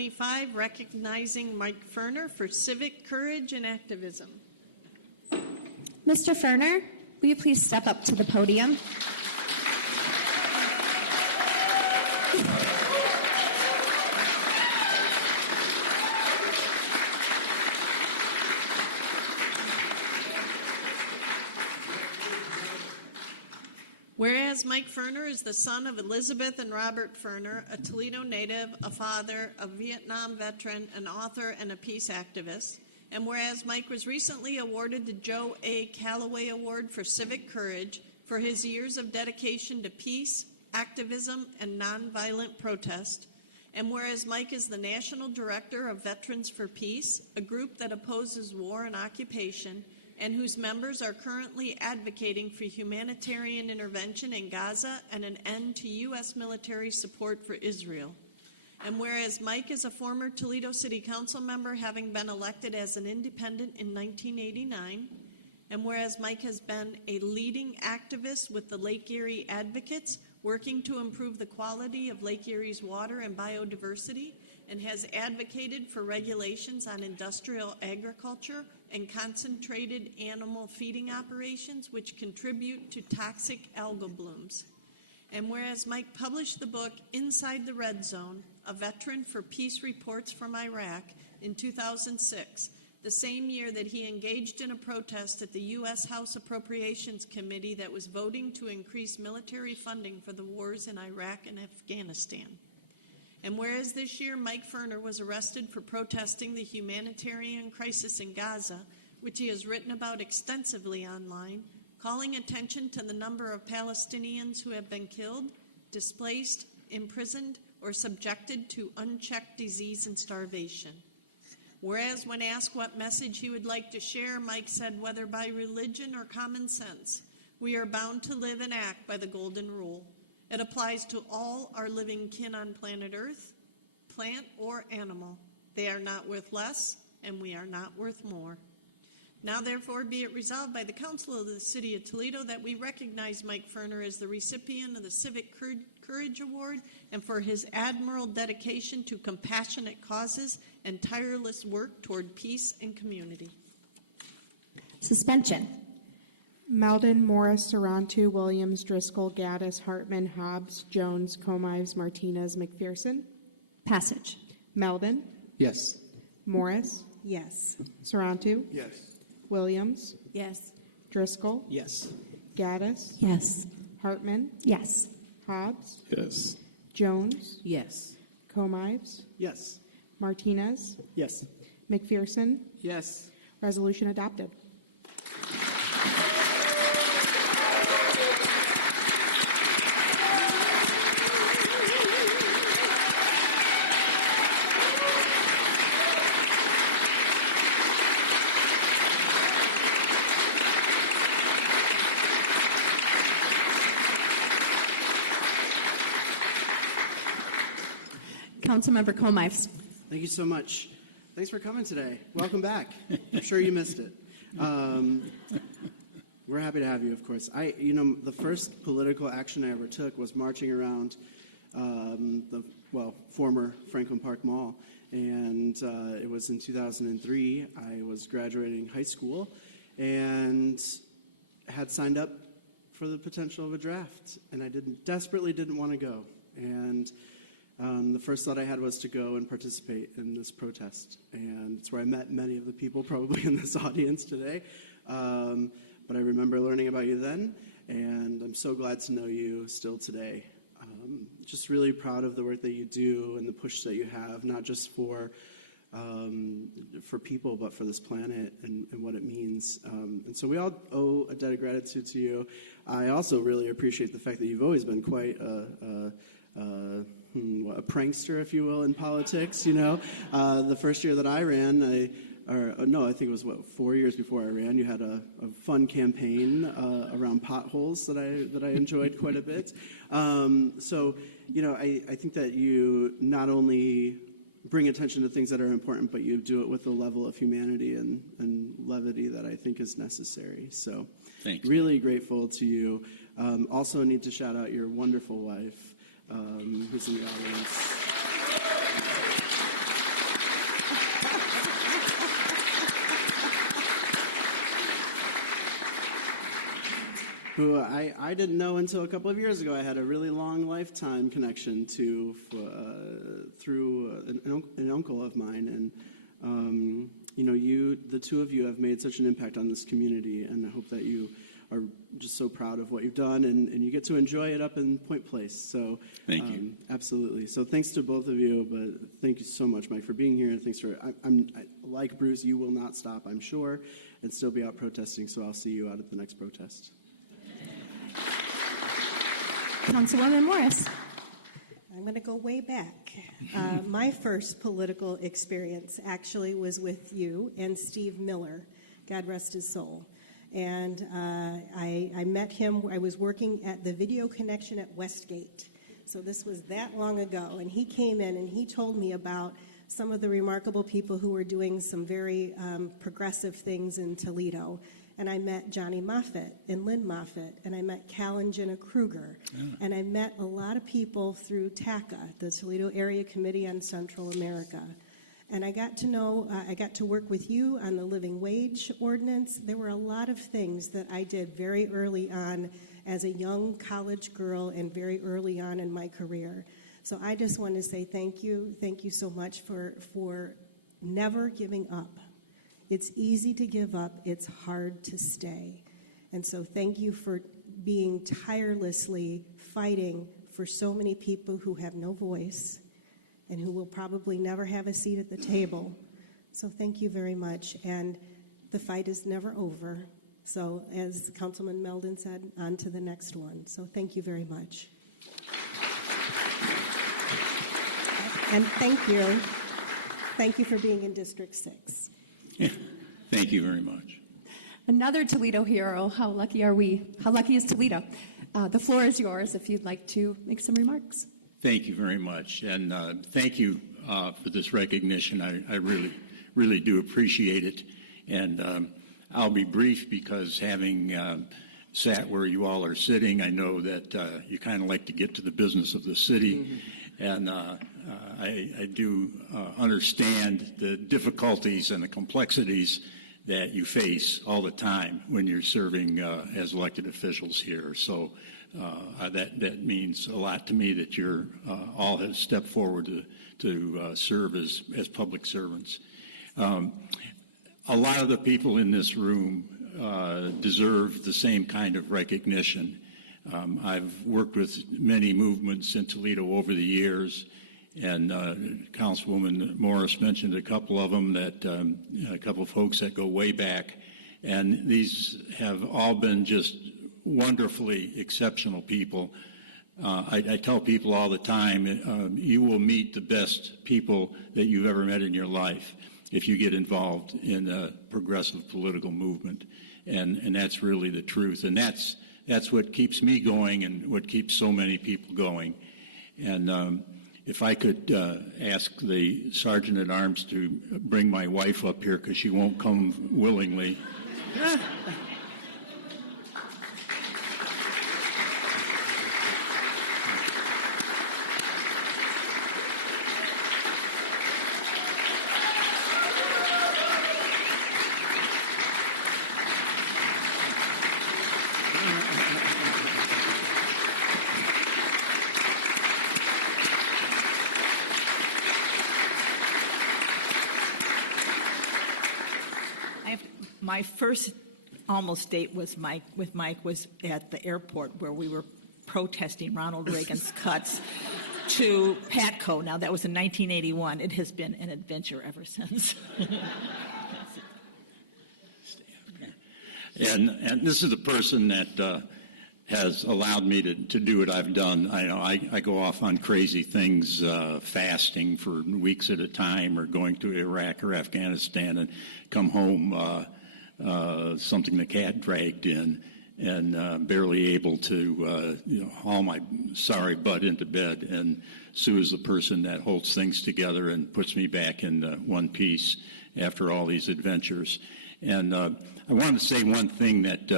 25, recognizing Mike Ferner for civic courage and activism. Mr. Ferner, will you please step up to the podium? Whereas Mike Ferner is the son of Elizabeth and Robert Ferner, a Toledo native, a father, a Vietnam veteran, an author, and a peace activist. And whereas Mike was recently awarded the Joe A. Calloway Award for Civic Courage for his years of dedication to peace, activism, and nonviolent protest. And whereas Mike is the National Director of Veterans for Peace, a group that opposes war and occupation, and whose members are currently advocating for humanitarian intervention in Gaza and an end to U.S. military support for Israel. And whereas Mike is a former Toledo City Council member, having been elected as an independent in 1989, and whereas Mike has been a leading activist with the Lake Erie Advocates, working to improve the quality of Lake Erie's water and biodiversity, and has advocated for regulations on industrial agriculture and concentrated animal feeding operations which contribute to toxic algal blooms. And whereas Mike published the book Inside the Red Zone, A Veteran for Peace Reports from Iraq in 2006, the same year that he engaged in a protest at the U.S. House Appropriations Committee that was voting to increase military funding for the wars in Iraq and Afghanistan. And whereas this year Mike Ferner was arrested for protesting the humanitarian crisis in Gaza, which he has written about extensively online, calling attention to the number of Palestinians who have been killed, displaced, imprisoned, or subjected to unchecked disease and starvation. Whereas when asked what message he would like to share, Mike said, whether by religion or common sense, we are bound to live and act by the golden rule. It applies to all our living kin on planet Earth, plant or animal. They are not worth less, and we are not worth more. Now, therefore, be it resolved by the Council of the City of Toledo that we recognize Mike Ferner as the recipient of the Civic Courage Award and for his admirable dedication to compassionate causes and tireless work toward peace and community. Suspension. Meldon, Morris, Sarantu, Williams, Driscoll, Gaddis, Hartman, Hobbs, Jones, Comives, Martinez, McPherson. Passage. Meldon. Yes. Morris. Yes. Sarantu. Yes. Williams. Yes. Driscoll. Yes. Gaddis. Yes. Hartman. Yes. Hobbs. Yes. Jones. Yes. Comives. Yes. Martinez. Yes. McPherson. Yes. Resolution adopted. Councilmember Comives. Thank you so much. Thanks for coming today. Welcome back. I'm sure you missed it. We're happy to have you, of course. The first political action I ever took was marching around the former Franklin Park Mall, and it was in 2003. I was graduating high school and had signed up for the potential of a draft, and I desperately didn't want to go. And the first thought I had was to go and participate in this protest, and it's where I met many of the people probably in this audience today. But I remember learning about you then, and I'm so glad to know you still today. Just really proud of the work that you do and the push that you have, not just for people, but for this planet and what it means. And so we all owe a debt of gratitude to you. I also really appreciate the fact that you've always been quite a prankster, if you will, in politics. The first year that I ran, I think it was 4 years before I ran. You had a fun campaign around potholes that I enjoyed quite a bit. I think that you not only bring attention to things that are important, but you do it with a level of humanity and levity that I think is necessary. So, thanks. Really grateful to you. Also, need to shout out your wonderful wife, who's in the audience. who I didn't know until a couple of years ago. I had a really long lifetime connection to through an uncle of mine, and the two of you have made such an impact on this community, and I hope that you are just so proud of what you've done, and you get to enjoy it up in Point Place. So thank you. Absolutely. So thanks to both of you, but thank you so much, Mike, for being here, and thanks for, like Bruce, you will not stop, I'm sure, and still be out protesting, so I'll see you out at the next protest. Councilwoman Morris. I'm going to go way back. My first political experience actually was with you and Steve Miller, God rest his soul. And I met him. I was working at the Video Connection at Westgate. So this was that long ago. And he came in and he told me about some of the remarkable people who were doing some very progressive things in Toledo. And I met Johnny Moffitt and Lynn Moffitt, and I met Cal and Jenna Kruger. Yeah. And I met a lot of people through TACA, the Toledo Area Committee on Central America. And I got to work with you on the living wage ordinance. There were a lot of things that I did very early on as a young college girl and very early on in my career. So I just want to say thank you. Thank you so much for never giving up. It's easy to give up. It's hard to stay. And so thank you for being tirelessly fighting for so many people who have no voice and who will probably never have a seat at the table. So thank you very much. And the fight is never over. So as Councilman Meldon said, on to the next one. So thank you very much. And thank you. Thank you for being in District 6. Yeah, thank you very much. Another Toledo hero. How lucky are we? How lucky is Toledo? The floor is yours if you'd like to make some remarks. Thank you very much, and thank you for this recognition. I really, really do appreciate it, and I'll be brief because having sat where you all are sitting, I know that you kind of like to get to the business of the city, and I do understand the difficulties and the complexities that you face all the time when you're serving as elected officials here. So that means a lot to me that you're all have stepped forward to serve as public servants. A lot of the people in this room deserve the same kind of recognition. I've worked with many movements in Toledo over the years, and Councilwoman Morris mentioned a couple of them, a couple of folks that go way back, and these have all been just wonderfully exceptional people. I tell people all the time, you will meet the best people that you've ever met in your life if you get involved in a progressive political movement, and that's really the truth, and that's what keeps me going and what keeps so many people going. And if I could ask the Sergeant-at-Arms to bring my wife up here because she won't come willingly. My first almost date with Mike was at the airport where we were protesting Ronald Reagan's cuts to Patco. Now, that was in 1981. It has been an adventure ever since. And this is the person that has allowed me to do what I've done. I go off on crazy things, fasting for weeks at a time, or going to Iraq or Afghanistan and come home something the cat dragged in, and barely able to haul my sorry butt into bed. And Sue is the person that holds things together and puts me back in one piece after all these adventures. And I want to say one thing that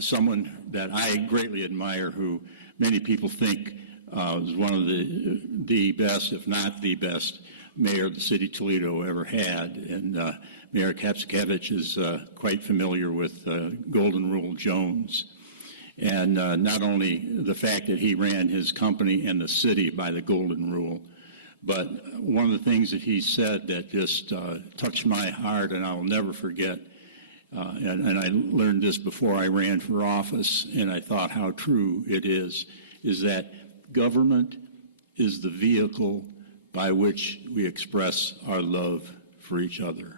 someone that I greatly admire, who many people think was one of the best, if not the best, mayor the city of Toledo ever had. And Mayor Kapskevich is quite familiar with Golden Rule Jones. And not only the fact that he ran his company and the city by the golden rule, but one of the things that he said that just touched my heart and I'll never forget, and I learned this before I ran for office, and I thought how true it is that government is the vehicle by which we express our love for each other.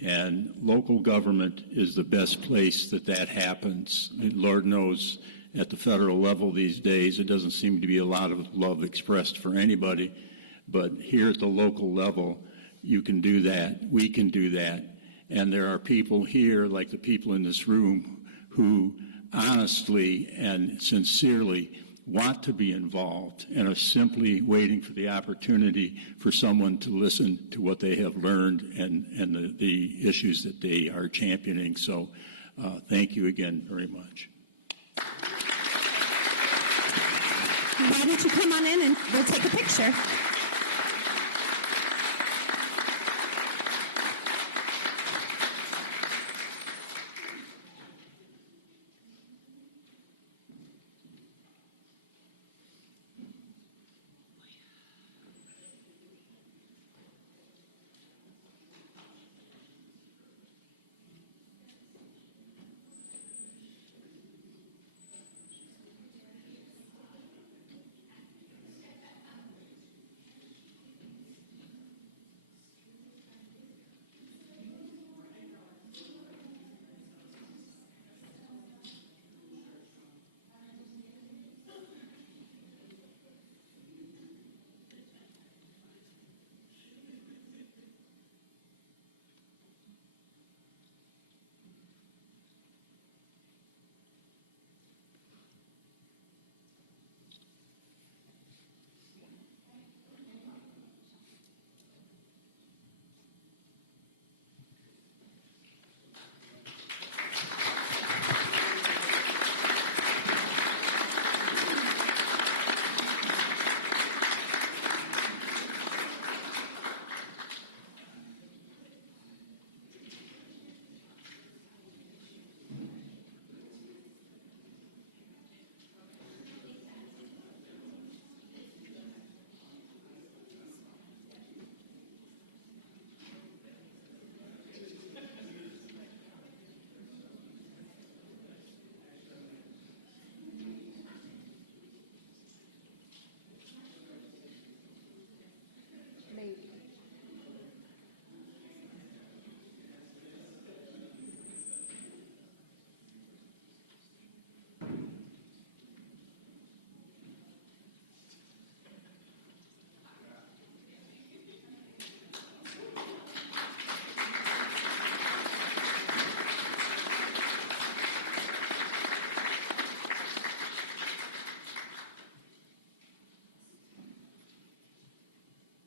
And local government is the best place that happens. Lord knows at the federal level these days, it doesn't seem to be a lot of love expressed for anybody. But here at the local level, you can do that. We can do that. And there are people here, like the people in this room, who honestly and sincerely want to be involved and are simply waiting for the opportunity for someone to listen to what they have learned and the issues that they are championing. So thank you again very much. Why don't you come on in and we'll take a picture.